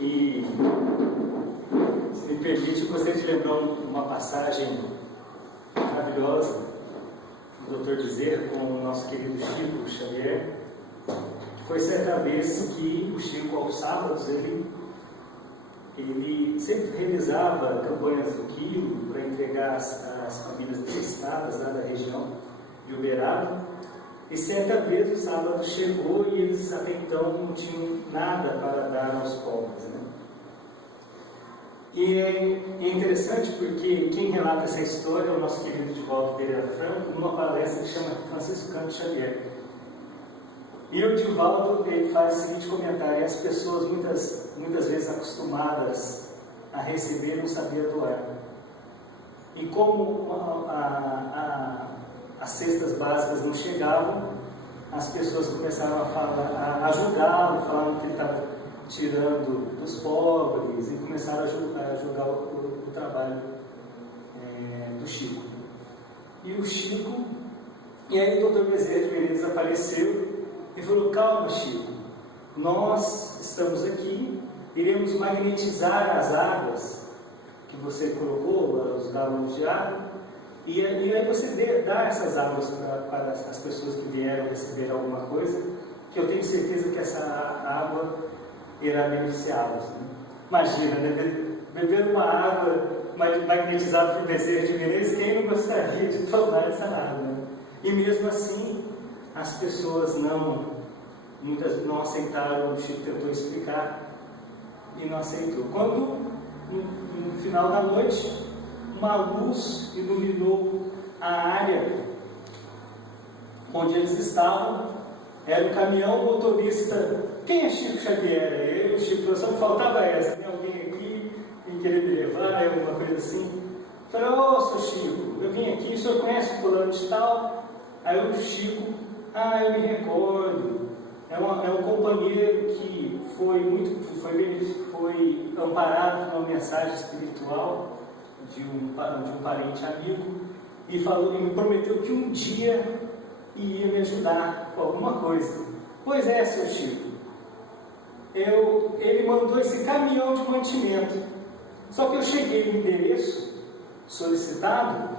E, se me permite, eu gostaria de lembrar uma passagem maravilhosa do Dr. Bezerra com o nosso querido Chico Xavier. Foi certa vez que o Chico, aos sábados, ele sempre realizava campanhas do quilo para entregar às famílias necessitadas lá da região de Uberaba. E certa vez o sábado chegou e eles até então não tinham nada para dar aos pobres, né? E é interessante porque quem relata essa história é o nosso querido Divaldo Pereira Franco, numa palestra que chama Francisco Canto Xavier. E o Divaldo ele faz o seguinte comentário: as pessoas muitas vezes acostumadas a receber não sabiam doar. E como as cestas básicas não chegavam, as pessoas começaram a ajudá-lo, falavam que ele estava tirando dos pobres, e começaram a julgar o trabalho do Chico. E aí o Dr. Bezerra de Menezes apareceu e falou: calma, Chico, nós estamos aqui, iremos magnetizar as águas que você colocou, os galões de água, e aí você dá essas águas para as pessoas que vieram receber alguma coisa, que eu tenho certeza que essa água irá beneficiá-los. Né? Imagina, né? Beber uma água magnetizada por Bezerra de Menezes, quem não gostaria de tomar essa água? Né? E mesmo assim, as pessoas muitas não aceitaram. O Chico tentou explicar e não aceitou. Quando, no final da noite, uma luz iluminou a área onde eles estavam. Era o caminhão motorista. Quem é Chico Xavier? Eu, o Chico, só me faltava essa. Tem alguém aqui que querer me levar, alguma coisa assim. Eu falei: ô, seu Chico, eu vim aqui, o senhor conhece o fulano de tal? Aí o Chico: eu me recordo. É um companheiro que foi amparado por uma mensagem espiritual de um parente amigo, e me prometeu que um dia ia me ajudar com alguma coisa. Pois é, seu Chico, ele mandou esse caminhão de mantimento, só que eu cheguei no endereço solicitado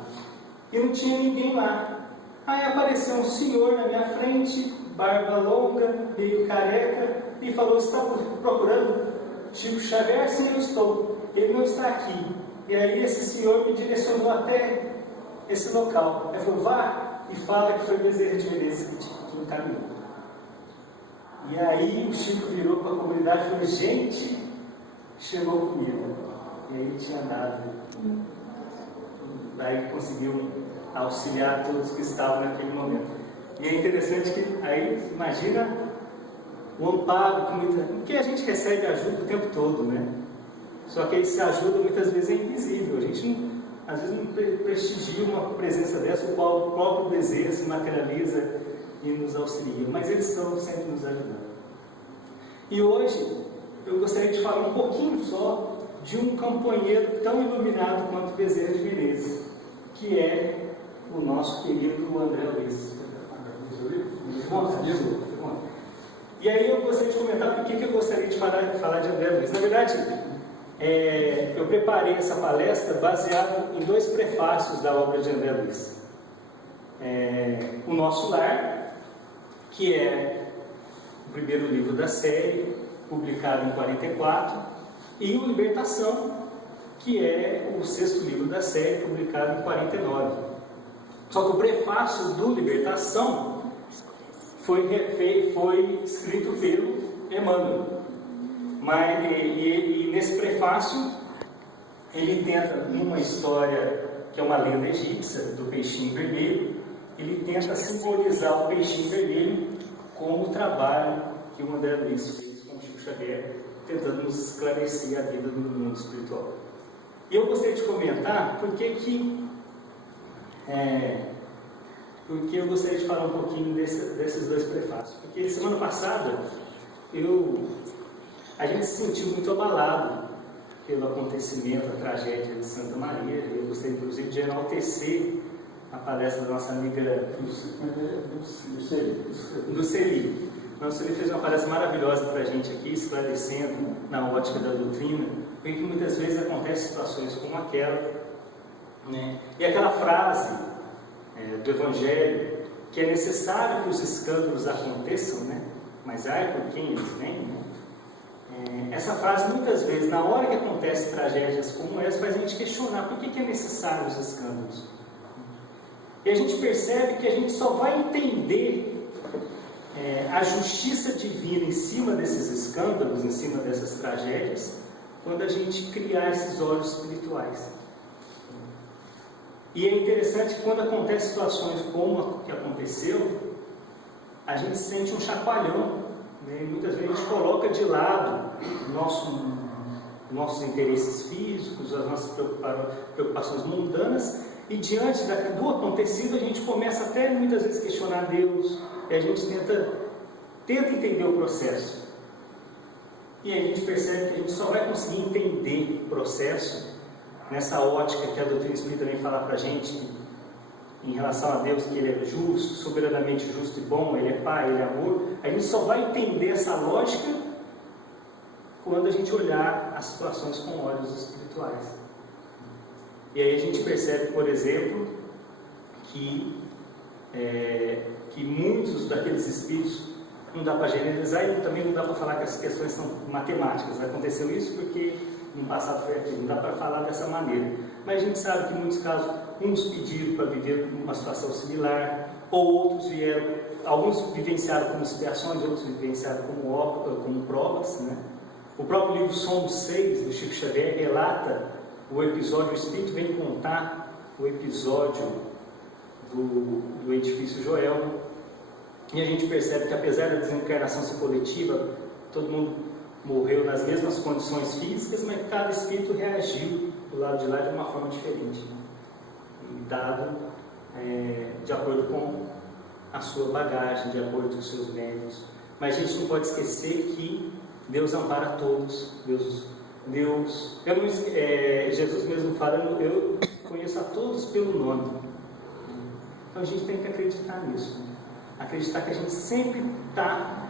e não tinha ninguém lá. Aí apareceu um senhor na minha frente, barba longa, meio careca, e falou: está procurando Chico Xavier? Sim, eu estou. Ele não está aqui. E aí esse senhor me direcionou até esse local. Ele falou: vá e fala que foi Bezerra de Menezes que encaminhou. E aí o Chico virou para a comunidade e falou: gente, chegou comigo. E aí ele tinha dado. Daí conseguiu auxiliar todos que estavam naquele momento. E é interessante que aí, imagina o amparo que a gente recebe ajuda o tempo todo, né? Só que essa ajuda muitas vezes é invisível. A gente às vezes não prestigia uma presença dessa, o qual o próprio Bezerra se materializa e nos auxilia, mas eles estão sempre nos ajudando. E hoje eu gostaria de falar um pouquinho só de um companheiro tão iluminado quanto Bezerra de Menezes, que é o nosso querido André Luiz. E aí eu gostaria de comentar por que eu gostaria de falar de André Luiz. Na verdade, eu preparei essa palestra baseado em 2 prefácios da obra de André Luiz. O Nosso Lar, que é o primeiro livro da série, publicado em 44, e o Libertação, que é o 6º livro da série, publicado em 49. Só que o prefácio do Libertação foi escrito pelo Emmanuel. E nesse prefácio, ele tenta, numa história que é uma lenda egípcia, do peixinho vermelho, ele tenta simbolizar o peixinho vermelho como o trabalho que o André Luiz fez com o Chico Xavier, tentando nos esclarecer a vida no mundo espiritual. E eu gostaria de comentar por que eu gostaria de falar um pouquinho desses 2 prefácios. Porque semana passada a gente se sentiu muito abalado pelo acontecimento, a tragédia de Santa Maria. Eu gostaria inclusive de enaltecer a palestra da nossa amiga Luceli, o nosso líder fez uma palestra maravilhosa para a gente aqui, esclarecendo na ótica da doutrina, porque muitas vezes acontecem situações como aquela, né? E aquela frase do Evangelho, que é necessário que os escândalos aconteçam, né? Mas ai por quem eles vêm, né? Essa frase, muitas vezes, na hora que acontecem tragédias como essa, faz a gente questionar por que é necessário os escândalos. E a gente percebe que a gente só vai entender a justiça divina em cima desses escândalos, em cima dessas tragédias, quando a gente criar esses olhos espirituais. E é interessante que quando acontecem situações como a que aconteceu, a gente sente um chacoalhão, né? E muitas vezes a gente coloca de lado nossos interesses físicos, as nossas preocupações mundanas, e diante do acontecido a gente começa até muitas vezes a questionar Deus, e a gente tenta entender o processo. E aí a gente percebe que a gente só vai conseguir entender o processo nessa ótica que a doutrina espírita também fala para a gente em relação a Deus, que Ele é justo, soberanamente justo e bom, Ele é Pai, Ele é amor. A gente só vai entender essa lógica quando a gente olhar as situações com olhos espirituais. E aí a gente percebe, por exemplo, que muitos daqueles espíritos, não dá para generalizar e também não dá para falar que as questões são matemáticas. Aconteceu isso porque no passado foi aquilo, não dá para falar dessa maneira. Mas a gente sabe que em muitos casos, uns pediram para viver uma situação similar, ou outros vieram, alguns vivenciaram como expiações, outros vivenciaram como provas, né? O próprio livro Somos Seis, do Chico Xavier, relata o episódio, o Espírito vem contar o episódio do edifício Joelma, e a gente percebe que apesar da desencarnação ser coletiva, todo mundo morreu nas mesmas condições físicas, mas cada espírito reagiu do lado de lá de uma forma diferente, né? Dado de acordo com a sua bagagem, de acordo com os seus méritos. Mas a gente não pode esquecer que Deus ampara todos. Jesus mesmo fala, eu conheço a todos pelo nome. Então a gente tem que acreditar nisso, né? Acreditar que a gente sempre está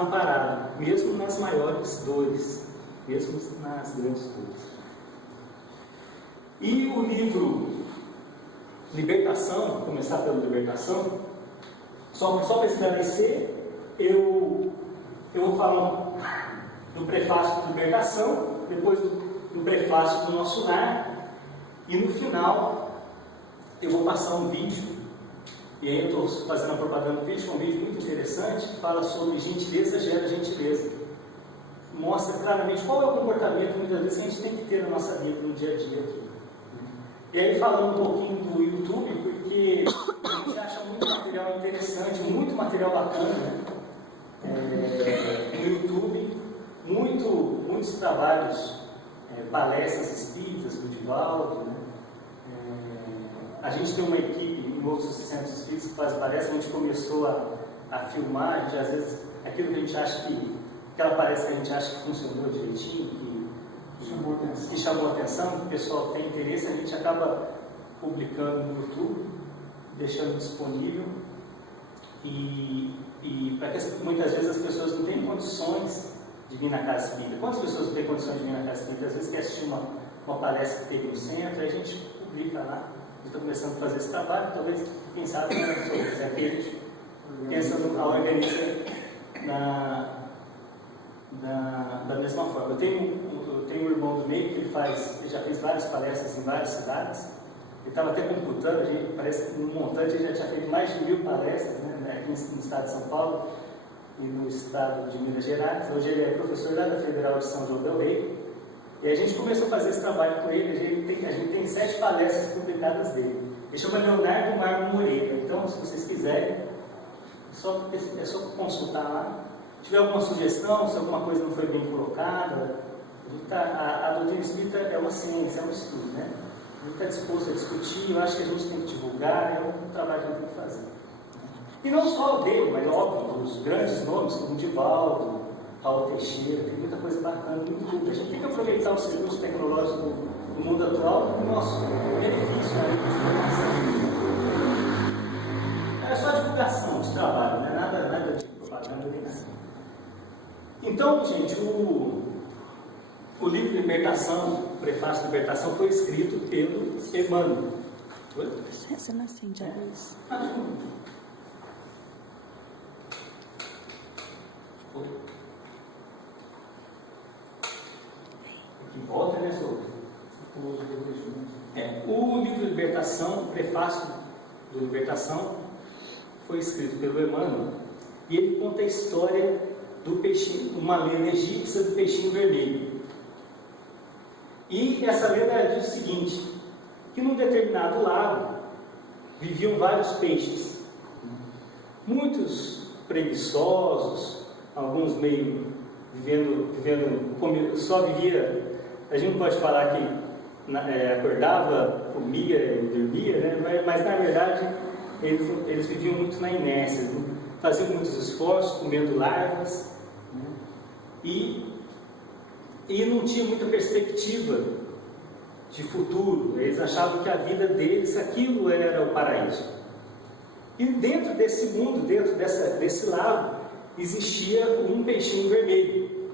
amparado, mesmo nas maiores dores, mesmo nas grandes dores. E o livro Libertação, começar pela Libertação, só para esclarecer, eu vou falar do prefácio da Libertação, depois do prefácio do Nosso Lar, e no final eu vou passar um vídeo. E aí eu estou fazendo a propaganda do vídeo, um vídeo muito interessante, que fala sobre gentileza gera gentileza. Mostra claramente qual é o comportamento, muitas vezes, que a gente tem que ter na nossa vida, no dia a dia aqui. E aí falando um pouquinho do YouTube, porque a gente acha muito material interessante, muito material bacana, né? No YouTube, muitos trabalhos, palestras espíritas do Divaldo, né? A gente tem uma equipe em outros centros espíritas que faz palestras. A gente começou a filmar, a gente, às vezes, aquilo que a gente acha aquela palestra que a gente acha que funcionou direitinho, que chamou a atenção, que o pessoal tem interesse, a gente acaba publicando no YouTube, deixando disponível, e para que muitas vezes as pessoas não têm condições de vir na casa espírita. Quantas pessoas não têm condições de vir na casa espírita? Às vezes quer assistir uma palestra que teve no centro, aí a gente publica lá. Estou começando a fazer esse trabalho, talvez, quem sabe, aqui a gente pensa a organiza da mesma forma. Eu tenho um irmão do meio que ele já fez várias palestras em várias cidades. Ele estava até computando, parece que no montante ele já tinha feito mais de 1000 palestras, né, aqui no estado de São Paulo e no estado de Minas Gerais. Hoje ele é professor lá da Federal de São João del Rei. E a gente começou a fazer esse trabalho com ele. A gente tem 7 palestras publicadas dele. Ele chama Leonardo Marmo Moreira. Então, se vocês quiserem, é só consultar lá. Se tiver alguma sugestão, se alguma coisa não foi bem colocada, a doutrina espírita é uma ciência, é um estudo, né? A gente está disposto a discutir. Eu acho que a gente tem que divulgar, é um trabalho que a gente tem que fazer. E não só o dele, mas óbvio, os grandes nomes como Divaldo, Paulo Teixeira, tem muita coisa bacana no YouTube. A gente tem que aproveitar os recursos tecnológicos do mundo atual para o nosso benefício, né? É só divulgação de trabalho, não é nada de propaganda. Então, gente, o livro Libertação, o prefácio de Libertação, foi escrito pelo Emmanuel. Você não acende a luz? Aqui volta, né, o livro Libertação, o prefácio do Libertação, foi escrito pelo Emmanuel, e ele conta a história do peixinho, uma lenda egípcia do peixinho vermelho. E essa lenda diz o seguinte, que num determinado lago viviam vários peixes, muitos preguiçosos, alguns meio vivendo só vivia, a gente não pode falar que acordava, comia e dormia, né? Mas na verdade eles viviam muito na inércia, né? Faziam muitos esforços, comendo larvas, né? E não tinha muita perspectiva de futuro. Eles achavam que a vida deles, aquilo era o paraíso. E dentro desse mundo, dentro desse lago, existia um peixinho vermelho,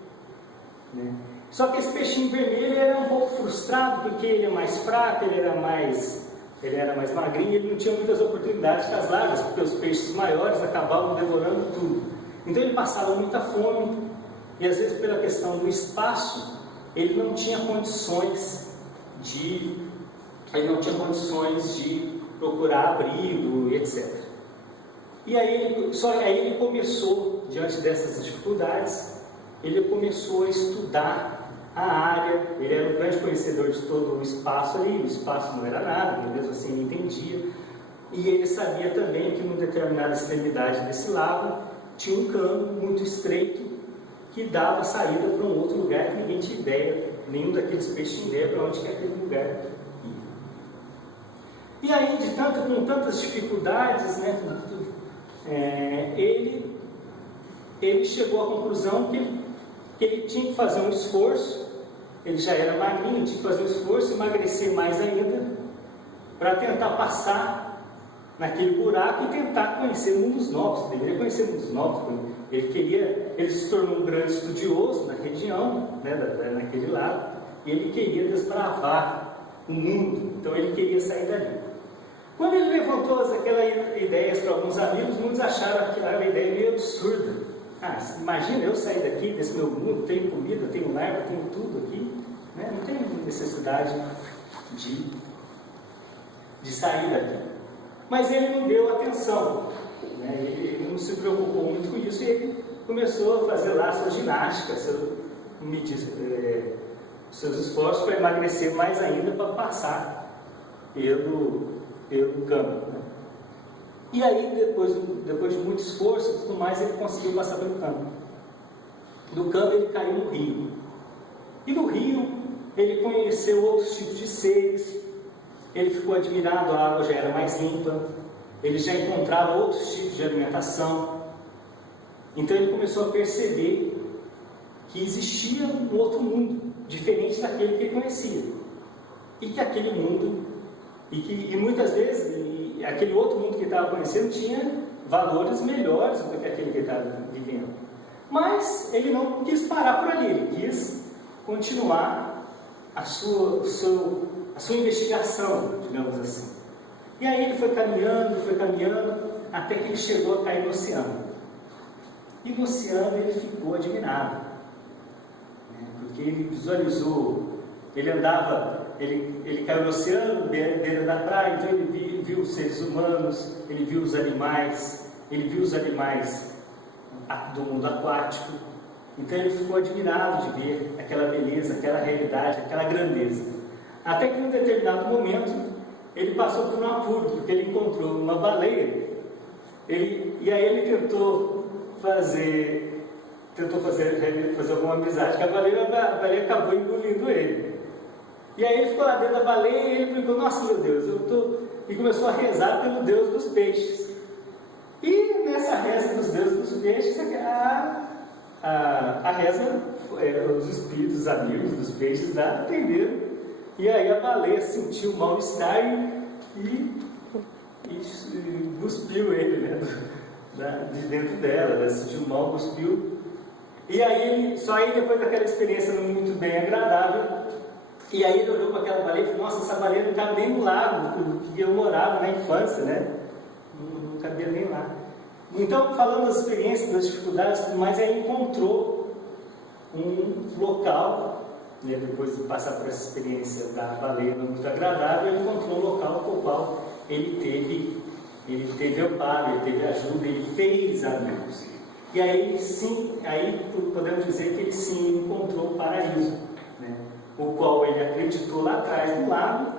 né? Só que esse peixinho vermelho era um pouco frustrado, porque ele é mais fraco, ele era mais magrinho, ele não tinha muitas oportunidades com as larvas, porque os peixes maiores acabavam devorando tudo. Então ele passava muita fome, e às vezes pela questão do espaço, ele não tinha condições de procurar abrigo, etc. E aí ele começou, diante dessas dificuldades, ele começou a estudar a área. Ele era um grande conhecedor de todo o espaço ali, o espaço não era nada, mas mesmo assim ele entendia. E ele sabia também que numa determinada extremidade desse lago tinha um cano muito estreito que dava saída para um outro lugar que ninguém tinha ideia, nenhum daqueles peixes tinha ideia para onde que aquele lugar ia. E aí, com tantas dificuldades, né, ele chegou à conclusão que ele tinha que fazer um esforço. Ele já era magrinho, tinha que fazer um esforço, emagrecer mais ainda, para tentar passar naquele buraco e tentar conhecer mundos novos. Ele deveria conhecer mundos novos. Ele se tornou um grande estudioso na região, né, naquele lado, e ele queria desbravar o mundo. Então ele queria sair dali. Quando ele levantou aquelas ideias para alguns amigos, muitos acharam que era uma ideia meio absurda. Imagina eu sair daqui, desse meu mundo, tenho comida, tenho larva, tenho tudo aqui, né? Não tenho necessidade de sair daqui. Mas ele não deu atenção, né? Ele não se preocupou muito com isso, e ele começou a fazer lá sua ginástica, seus esforços para emagrecer mais ainda, para passar pelo campo, né? E aí, depois de muito esforço e tudo mais, ele conseguiu passar pelo campo. Do campo ele caiu no rio. E no rio ele conheceu outros tipos de seres. Ele ficou admirado, a água já era mais limpa. Ele já encontrava outros tipos de alimentação. Então ele começou a perceber que existia um outro mundo, diferente daquele que ele conhecia. E que aquele mundo, e muitas vezes, aquele outro mundo que ele estava conhecendo tinha valores melhores do que aquele que ele estava vivendo. Mas ele não quis parar por ali, ele quis continuar a sua investigação, digamos assim. E aí ele foi caminhando, até que ele chegou a cair no oceano. E no oceano ele ficou admirado, né? Porque ele visualizou, ele caiu no oceano, beira da praia, então ele viu os seres humanos, ele viu os animais do mundo aquático. Então ele ficou admirado de ver aquela beleza, aquela realidade, aquela grandeza. Até que em um determinado momento ele passou por um apuro, porque ele encontrou uma baleia. E aí ele tentou fazer alguma amizade com a baleia acabou engolindo ele. E aí ele ficou lá dentro da baleia e ele perguntou: nossa, meu Deus, e começou a rezar pelo Deus dos peixes. E nessa reza dos deuses dos peixes, a reza, os espíritos, os amigos dos peixes lá atenderam. E aí a baleia sentiu um mal-estar e cuspiu ele, né, de dentro dela. Ela sentiu mal, cuspiu E aí, só aí depois daquela experiência não muito bem agradável, e aí ele olhou para aquela baleia e falou: nossa, essa baleia não estava nem no lago que eu morava na infância, né? Não cabia nem lá. Então, falando das experiências, das dificuldades e tudo mais, aí encontrou um local, né, depois de passar por essa experiência da baleia não muito agradável, ele encontrou um local com o qual ele teve amparo, ele teve ajuda, ele fez amigos. E aí sim, aí podemos dizer que ele sim encontrou o paraíso, né, o qual ele acreditou lá atrás no lago.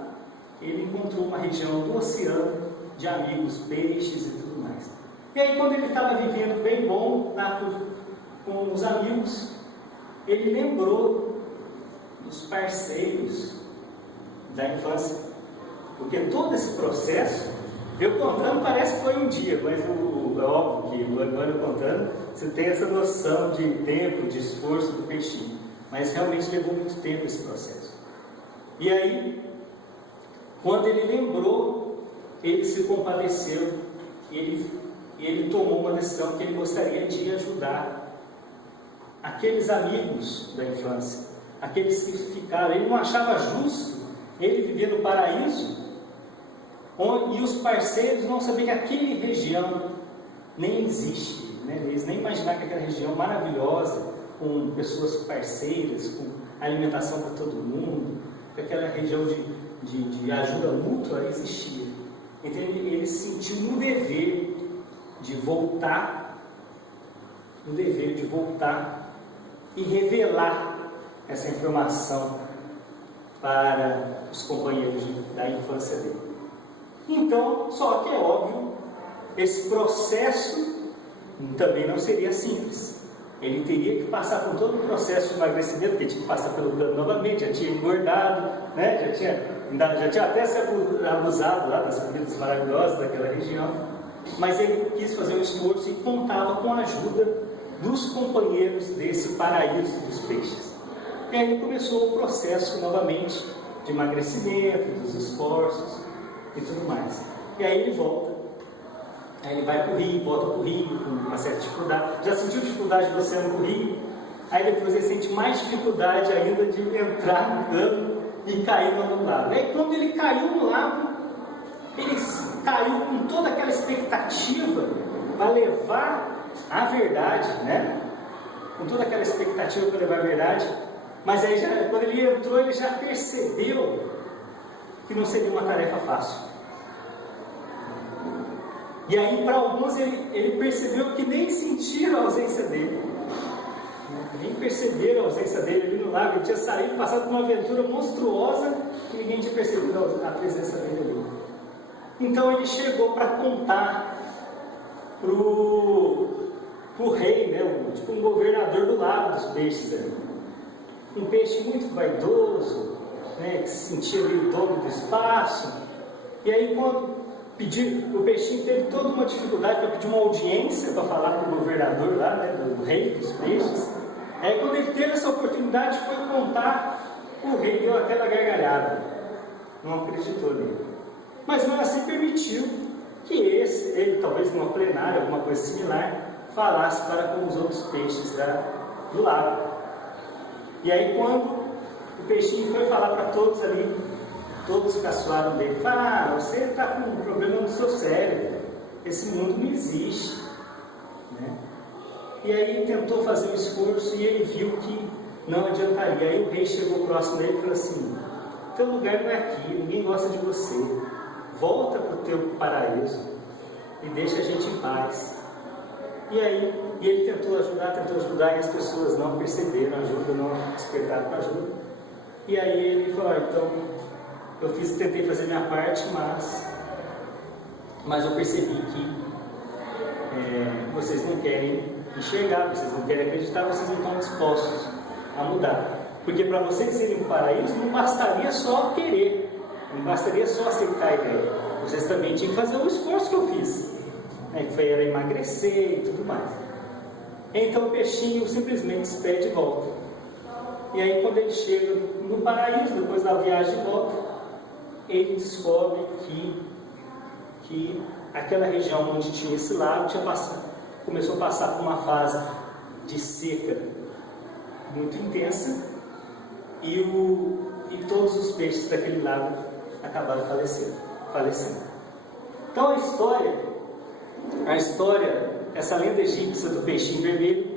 Ele encontrou uma região do oceano de amigos, peixes e tudo mais. E aí, quando ele estava vivendo bem bom com os amigos, ele lembrou dos parceiros da infância. Porque todo esse processo, eu contando parece que foi um dia, mas é óbvio que agora eu contando, você tem essa noção de tempo, de esforço do peixinho. Mas realmente levou muito tempo esse processo. E aí, quando ele lembrou, ele se compadeceu, ele tomou uma decisão que ele gostaria de ajudar aqueles amigos da infância, aqueles que ficaram. Ele não achava justo ele viver no paraíso, e os parceiros não sabiam que aquela região nem existe, né? Eles nem imaginavam que aquela região maravilhosa, com pessoas parceiras, com alimentação para todo mundo, que aquela região de ajuda mútua existia. Então ele sentiu um dever de voltar, e revelar essa informação para os companheiros da infância dele. Então, só que é óbvio, esse processo também não seria simples. Ele teria que passar por todo o processo de emagrecimento, porque tinha que passar pelo plano novamente, já tinha engordado, né? já tinha até se abusado lá das comidas maravilhosas daquela região, mas ele quis fazer um esforço e contava com a ajuda dos companheiros desse paraíso dos peixes. E aí começou o processo novamente de emagrecimento, dos esforços e tudo mais. E aí ele volta. Aí ele vai para o rio, volta para o rio com uma certa dificuldade. Já sentiu dificuldade de você no rio? Aí depois ele sente mais dificuldade ainda de entrar no cano e cair no lago. Aí quando ele caiu no lago, ele caiu com toda aquela expectativa para levar a verdade, né? Com toda aquela expectativa para levar a verdade. Mas aí quando ele entrou, ele já percebeu que não seria uma tarefa fácil. E aí, para alguns, ele percebeu que nem sentiram a ausência dele. Nem perceberam a ausência dele ali no lago. Ele tinha saído, passado por uma aventura monstruosa e ninguém tinha percebido a presença dele ali. Então ele chegou para contar para o rei, né, tipo um governador do lago dos peixes ali. Um peixe muito vaidoso, né, que se sentia ali o dono do espaço. E aí, quando o peixinho teve toda uma dificuldade para pedir uma audiência para falar para o governador lá, né, do rei dos peixes. Aí quando ele teve essa oportunidade, foi contar, o rei deu aquela gargalhada, não acreditou nele. Mas não assim permitiu que ele talvez numa plenária, alguma coisa similar, falasse para com os outros peixes do lago. E aí quando o peixinho foi falar para todos ali, todos caçoaram dele. Falaram: você está com um problema no seu cérebro, esse mundo não existe, né? E aí tentou fazer um esforço e ele viu que não adiantaria. Aí o rei chegou próximo dele e falou assim: teu lugar não é aqui, ninguém gosta de você, volta para o teu paraíso e deixa a gente em paz. E aí ele tentou ajudar, e as pessoas não perceberam a ajuda, não despertaram para ajuda. E aí ele falou: então eu tentei fazer minha parte, mas eu percebi que vocês não querem enxergar, vocês não querem acreditar, vocês não estão dispostos a mudar. Porque para vocês serem um paraíso, não bastaria só querer, não bastaria só aceitar a ideia. Vocês também tinham que fazer o esforço que eu fiz, né, que foi emagrecer e tudo mais. Então o peixinho simplesmente se pede de volta. E aí quando ele chega no paraíso, depois da viagem de volta, ele descobre que aquela região onde tinha esse lago começou a passar por uma fase de seca muito intensa e todos os peixes daquele lago acabaram falecendo. Então a história, essa lenda egípcia do peixinho vermelho,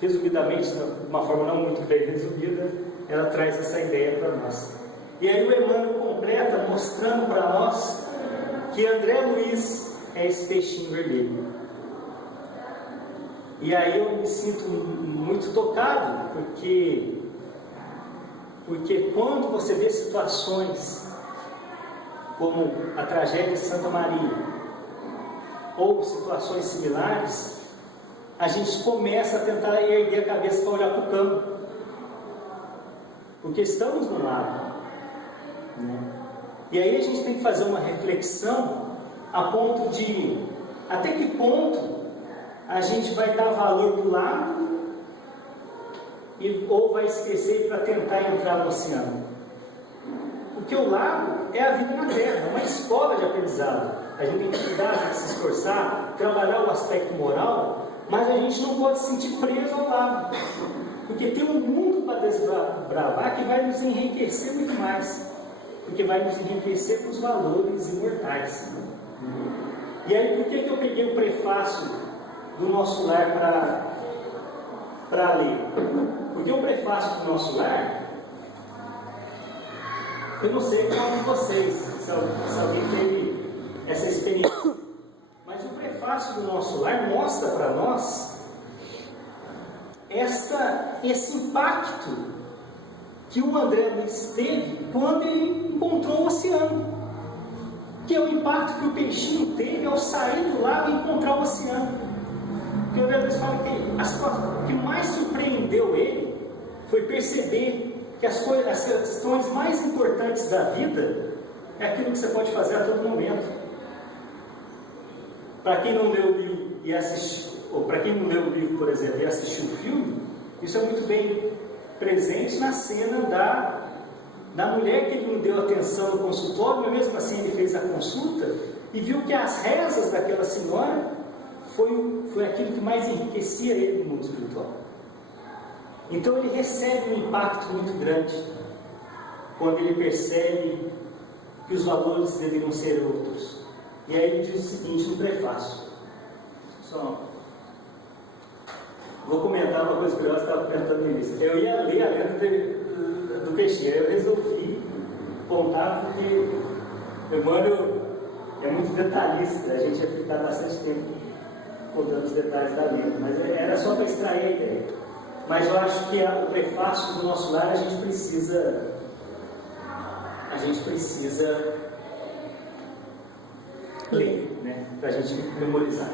resumidamente, de uma forma não muito bem resumida, ela traz essa ideia para nós. E aí o Emmanuel completa mostrando para nós que André Luiz é esse peixinho vermelho. E aí eu me sinto muito tocado, porque quando você vê situações como a tragédia de Santa Maria, ou situações similares, a gente começa a tentar erguer a cabeça para olhar para o campo, porque estamos no lago, né? E aí a gente tem que fazer uma reflexão a ponto de até que ponto a gente vai dar valor para o lago ou vai esquecer para tentar entrar no oceano. Porque o lago é a vida na Terra, é uma escola de aprendizado. A gente tem que estudar, tem que se esforçar, trabalhar o aspecto moral, mas a gente não pode se sentir preso ao lago, porque tem um mundo para desbravar que vai nos enriquecer muito mais, porque vai nos enriquecer com os valores imortais. E aí, por que eu peguei o prefácio do Nosso Lar para ler? Porque o prefácio do Nosso Lar, eu não sei qual de vocês, se alguém teve essa experiência, mas o prefácio do Nosso Lar mostra para nós esse impacto que o André Luiz teve quando ele encontrou o oceano, que é o impacto que o peixinho teve ao sair do lago e encontrar o oceano. Porque o André Luiz fala que o que mais surpreendeu ele foi perceber que as questões mais importantes da vida é aquilo que você pode fazer a todo momento. Para quem não leu o livro e assistiu, ou para quem não leu o livro, por exemplo, e assistiu o filme, isso é muito bem presente na cena da mulher que ele não deu atenção no consultório, mas mesmo assim ele fez a consulta e viu que as rezas daquela senhora foi aquilo que mais enriquecia ele no mundo espiritual. Então ele recebe um impacto muito grande quando ele percebe que os valores deveriam ser outros. E aí ele diz o seguinte no prefácio. Vou comentar uma coisa curiosa que eu estava comentando no início. Eu ia ler a lenda do peixinho, eu resolvi contar porque Emmanuel é muito detalhista, a gente ia ficar bastante tempo contando os detalhes da lenda, mas era só para extrair a ideia. Mas eu acho que o prefácio do Nosso Lar a gente precisa ler, né? Para a gente memorizar.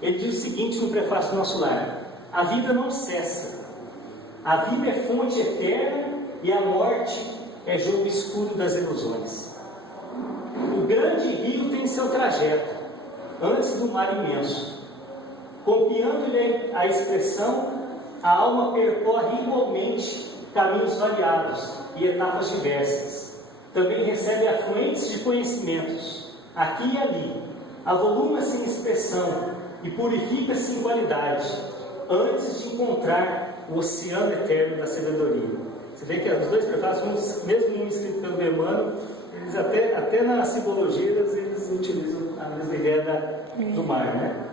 Ele diz o seguinte no prefácio do Nosso Lar: a vida não cessa, a vida é fonte eterna e a morte é jogo escuro das ilusões. O grande rio tem seu trajeto antes do mar imenso. Copiando-lhe a expressão, a alma percorre igualmente caminhos variados e etapas diversas. Também recebe afluentes de conhecimentos, aqui e ali, avoluma-se em expressão e purifica-se em qualidade, antes de encontrar o oceano eterno da sabedoria. Você vê que os dois prefácios, mesmo um escrito pelo Emmanuel, eles até nas simbologias eles utilizam a mesma ideia do mar, né?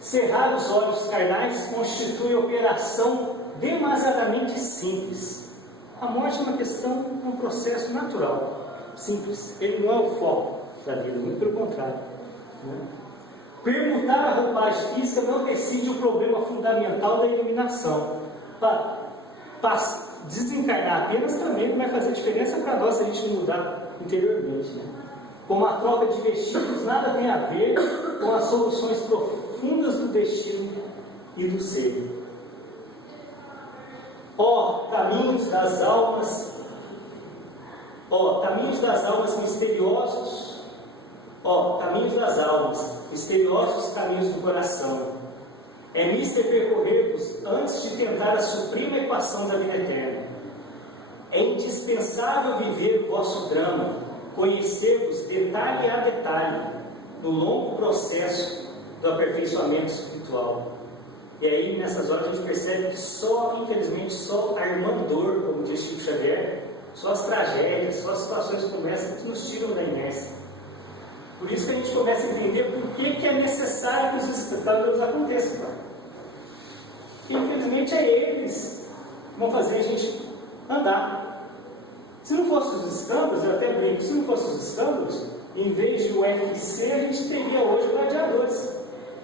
Cerrar os olhos carnais constitui operação demasiadamente simples. A morte é uma questão, um processo natural, simples. Ele não é o foco da vida, muito pelo contrário, né? Permutar a roupagem física não decide o problema fundamental da eliminação. Desencarnar apenas também não vai fazer diferença para nós se a gente não mudar interiormente, né? Como a troca de vestidos nada tem a ver com as soluções profundas do destino e do ser. Caminhos das almas misteriosos, caminhos das almas, misteriosos caminhos do coração. É mister percorrer-vos antes de tentar a suprema equação da vida eterna. É indispensável viver o vosso drama, conhecer-vos detalhe a detalhe, no longo processo do aperfeiçoamento espiritual. E aí, nessas horas, a gente percebe que só, infelizmente, só a irmã dor, como diz Chico Xavier, só as tragédias, só as situações como essa que nos tiram da inércia. Por isso que a gente começa a entender por que é necessário que os escândalos aconteçam. Tá? Porque, infelizmente, é eles que vão fazer a gente andar. Se não fossem os escândalos, eu até brinco, se não fossem os escândalos, em vez de o UFC, a gente teria hoje gladiadores,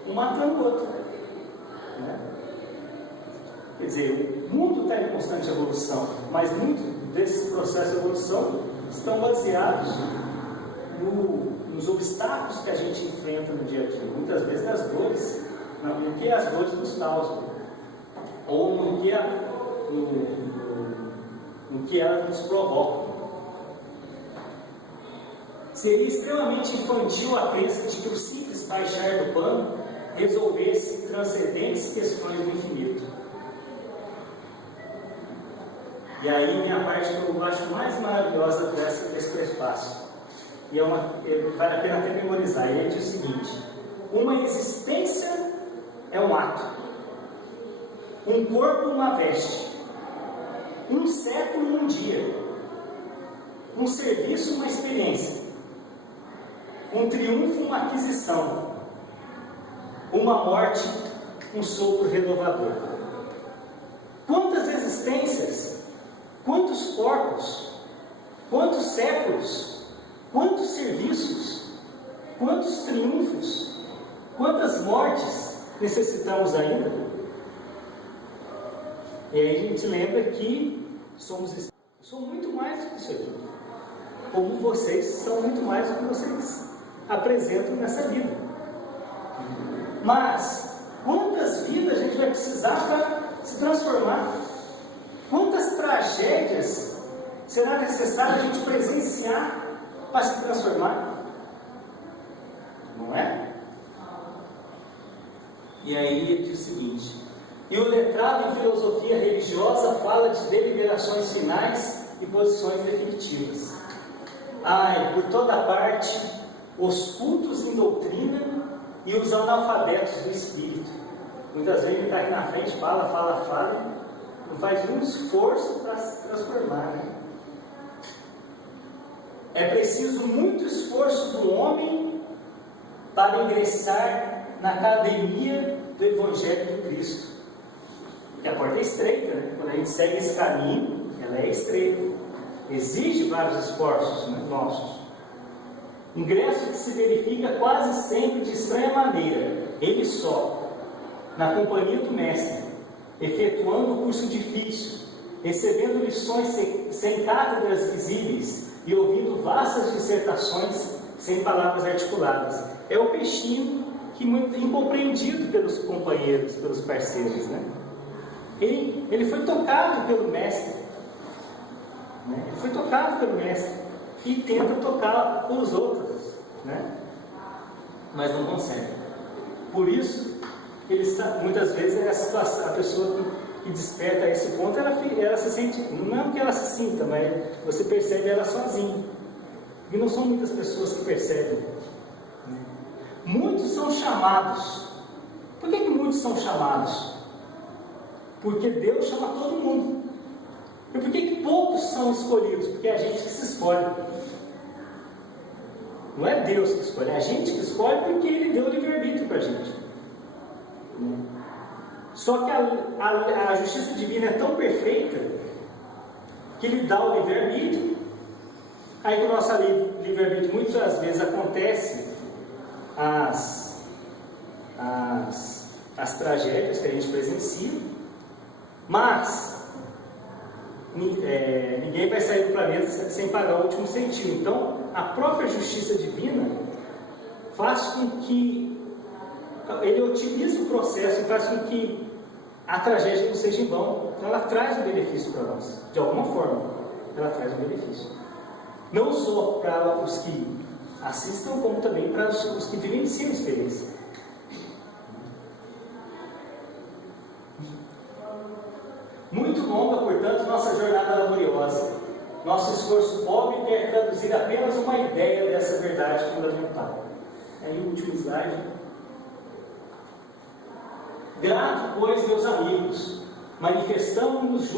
um matando o outro. Né? Quer dizer, o mundo está em constante evolução, mas muitos desses processos de evolução estão baseados nos obstáculos que a gente enfrenta no dia a dia, muitas vezes nas dores, no que as dores nos causam, ou no que elas nos provocam. Seria extremamente infantil a crença de que o simples baixar do pano resolvesse transcendentes questões do infinito. E aí vem a parte que eu acho mais maravilhosa desse prefácio. E vale a pena até memorizar. Ele diz o seguinte: uma existência é um ato, um corpo uma veste, um século um dia, um serviço uma experiência, um triunfo uma aquisição, uma morte um sopro renovador. Quantas existências, quantos corpos, quantos séculos, quantos serviços, quantos triunfos, quantas mortes necessitamos ainda? E aí a gente lembra que somos muito mais do que isso aqui. Como vocês são muito mais do que vocês apresentam nessa vida. Mas quantas vidas a gente vai precisar para se transformar? Quantas tragédias será necessário a gente presenciar para se transformar? Não é? E aí ele diz o seguinte: e o letrado em filosofia religiosa fala de deliberações finais e posições definitivas. Ai, por toda parte, os cultos em doutrina e os analfabetos do espírito. Muitas vezes ele está aqui na frente, fala, não faz um esforço para se transformar. Né? É preciso muito esforço do homem para ingressar na academia do Evangelho de Cristo. Porque a porta é estreita, né? Quando a gente segue esse caminho, ela é estreita. Exige vários esforços, né, nossos. Ingresso que se verifica quase sempre de estranha maneira, ele só, na companhia do mestre, efetuando o curso difícil, recebendo lições sem cátedras visíveis e ouvindo vastas dissertações sem palavras articuladas. É o peixinho que muito incompreendido pelos companheiros, pelos parceiros, né? Ele foi tocado pelo mestre, né? Ele foi tocado pelo mestre e tenta tocar os outros, né? Mas não consegue. Por isso, muitas vezes a pessoa que desperta a esse ponto, ela se sente, não é que ela se sinta, mas você percebe ela sozinha. E não são muitas pessoas que percebem. Né? Muitos são chamados. Por que muitos são chamados? Porque Deus chama todo mundo. E por que poucos são escolhidos? Porque é a gente que se escolhe. Não é Deus que escolhe, é a gente que escolhe porque Ele deu o livre-arbítrio para a gente. Só que a justiça divina é tão perfeita que Ele dá o livre-arbítrio. Aí com o nosso livre-arbítrio muitas vezes acontece as tragédias que a gente presencia, mas ninguém vai sair do planeta sem pagar o último centimo. Então a própria justiça divina faz com que Ele otimize o processo e faz com que a tragédia não seja em vão. Então ela traz um benefício para nós, de alguma forma ela traz um benefício, não só para os que assistam, como também para os que vivenciam a experiência. Muito longa, portanto, nossa jornada laboriosa. Nosso esforço pobre quer traduzir apenas uma ideia dessa verdade fundamental. Aí o último slide. Grato, pois, meus amigos, manifestamos-nos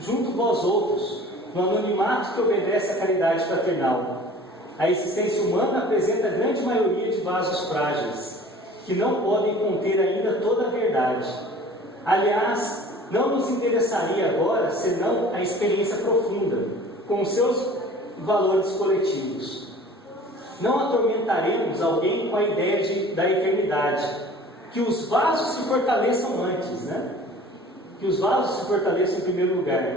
junto vós outros, no anonimato que obedece à caridade fraternal. A existência humana apresenta a grande maioria de vasos frágeis, que não podem conter ainda toda a verdade. Aliás, não nos interessaria agora senão a experiência profunda, com seus valores coletivos. Não atormentaremos alguém com a ideia da eternidade. Que os vasos se fortaleçam antes, né? Que os vasos se fortaleçam em primeiro lugar.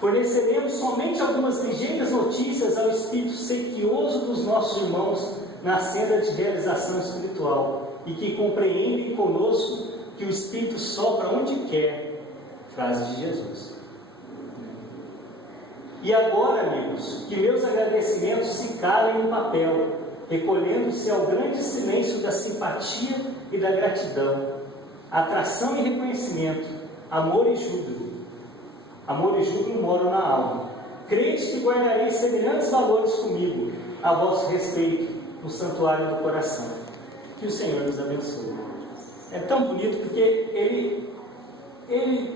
Forneceremos somente algumas ligeiras notícias ao espírito sequioso dos nossos irmãos na senda de realização espiritual e que compreendem conosco que o espírito sopra onde quer. Frase de Jesus. E agora, amigos, que meus agradecimentos se calem no papel, recolhendo-se ao grande silêncio da simpatia e da gratidão, atração e reconhecimento, amor e júbilo. Amor e júbilo moram na alma. Crede que guardareis semelhantes valores comigo, a vosso respeito, no santuário do coração. Que o Senhor nos abençoe. É tão bonito porque ele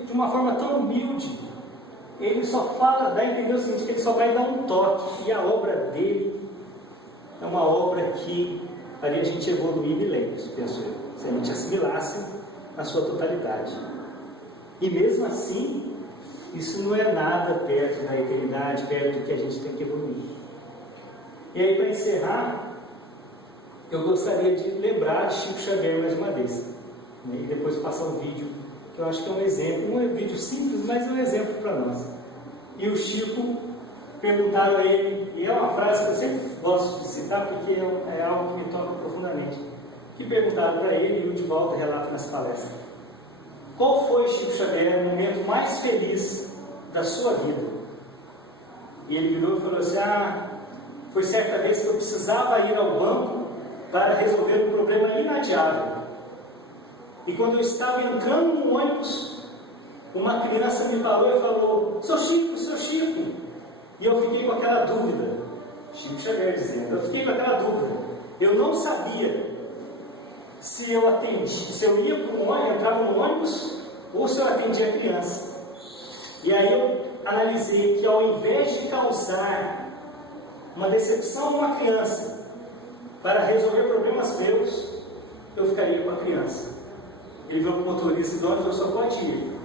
de uma forma tão humilde, ele só fala, dá a entender o seguinte, que ele só vai dar um toque, e a obra dele é uma obra que faria a gente evoluir milênios, penso eu, se a gente assimilasse a sua totalidade. E mesmo assim, isso não é nada perto da eternidade, perto do que a gente tem que evoluir. E aí, para encerrar, eu gostaria de lembrar de Chico Xavier mais uma vez, né? E depois passar um vídeo, que eu acho que é um exemplo, não é um vídeo simples, mas é um exemplo para nós. E o Chico, perguntaram a ele, e é uma frase que eu sempre gosto de citar, porque é algo que me toca profundamente, que perguntaram para ele, e o de volta relata nessa palestra: qual foi, Chico Xavier, o momento mais feliz da sua vida? E ele virou e falou assim: foi certa vez que eu precisava ir ao banco para resolver um problema inadiável. E quando eu estava entrando no ônibus, uma criança me parou e falou: seu Chico, seu Chico. E eu fiquei com aquela dúvida, Chico Xavier dizendo, eu fiquei com aquela dúvida. Eu não sabia se eu ia para o ônibus, entrava no ônibus, ou se eu atendia a criança. E aí eu analisei que ao invés de causar uma decepção a uma criança para resolver problemas meus, eu ficaria com a criança. Ele viu o motorista do ônibus e falou: só pode ir.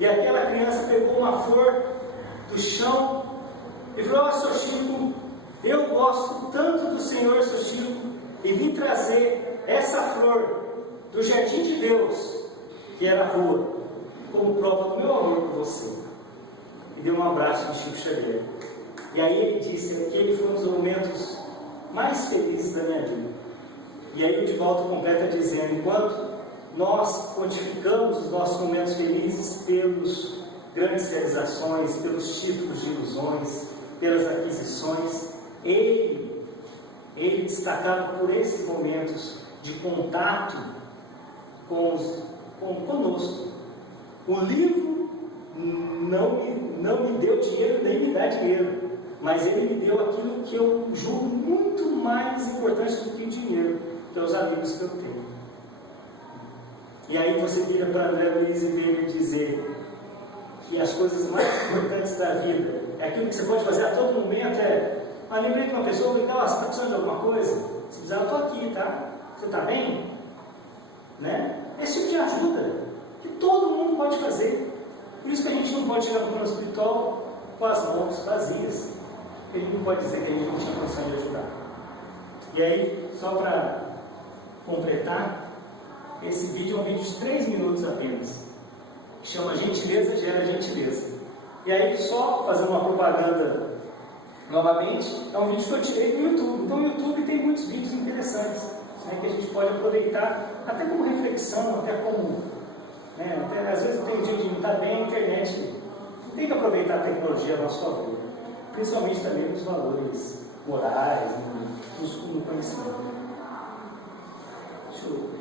E aquela criança pegou uma flor do chão e falou: seu Chico, eu gosto tanto do Senhor, seu Chico, e vim trazer essa flor do Jardim de Deus, que era a rua, como prova do meu amor por você. E deu um abraço no Chico Xavier. E aí ele disse que ele foi um dos momentos mais felizes da minha vida. E aí o de volta completa dizendo: enquanto nós quantificamos os nossos momentos felizes pelos grandes realizações, pelos títulos de ilusões, pelas aquisições, ele destacava por esses momentos de contato conosco. O livro não me deu dinheiro, nem me dá dinheiro, mas ele me deu aquilo que eu julgo muito mais importante do que o dinheiro, que é os amigos que eu tenho. E aí você vira para André Luiz e vê ele dizer que as coisas mais importantes da vida é aquilo que você pode fazer a todo momento. Lembrei de uma pessoa, você está precisando de alguma coisa? Se precisar, eu estou aqui, tá? Você está bem? Né? Esse tipo de ajuda que todo mundo pode fazer. Por isso que a gente não pode chegar para o plano espiritual com as mãos vazias. Ele não pode dizer que a gente não tinha condição de ajudar. E aí, só para completar, esse vídeo é um vídeo de 3 minutos apenas, que chama Gentileza Gera Gentileza. E aí, só fazendo uma propaganda novamente, é um vídeo que eu tirei do YouTube. Então o YouTube tem muitos vídeos interessantes, né, que a gente pode aproveitar até como reflexão, até como, né, até, às vezes tem dia de não estar bem, a internet tem que aproveitar a tecnologia a nosso favor, principalmente também nos valores morais, no conhecimento. Deixa eu